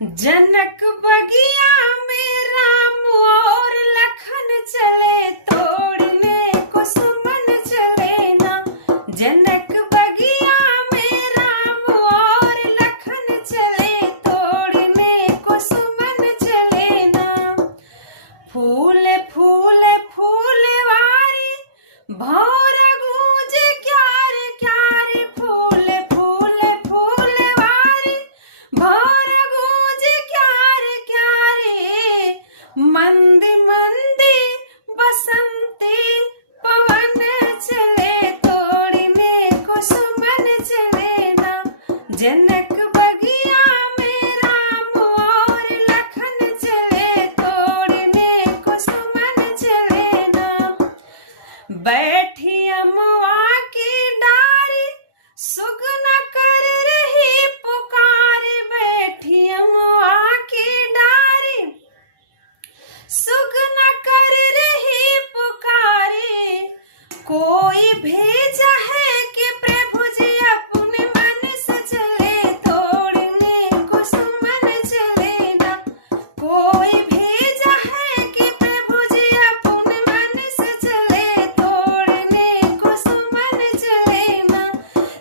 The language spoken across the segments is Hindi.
जनक बगिया में राम और लखन चले, तोड़ने को सुमन चले ना। जनक बगिया में राम और लखन चले, तोड़ने को सुमन चले ना। फूल फूल फूलवारी भौर गूंज क्यार क्यार, फूल फूल फूलवारी भौर गूंज क्यार क्यारे। मंदी मंदी बसंती पवन चले, तोड़ने को सुमन चले ना। जनक बगिया में राम और लखन चले, तोड़ने को सुमन चले ना। बैठी अमवा की डारी सुगना कर रही पुकार, बैठी अमवा की डारी सुगना कर रही पुकारे। कोई भेजा है कि प्रभु जी अपने मन से चले, तोड़ने को सुमन चले ना। कोई भेजा है कि प्रभु जी अपने मन से चले, तोड़ने को सुमन चले ना।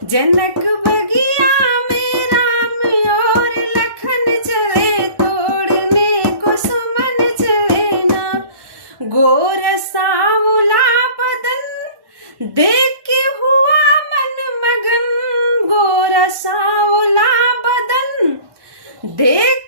जनक बगिया में राम और लखन चले, तोड़ने को सुमन चले ना। गोर सावला बदन देख के हुआ मन मगन, गोर सावला बदन देख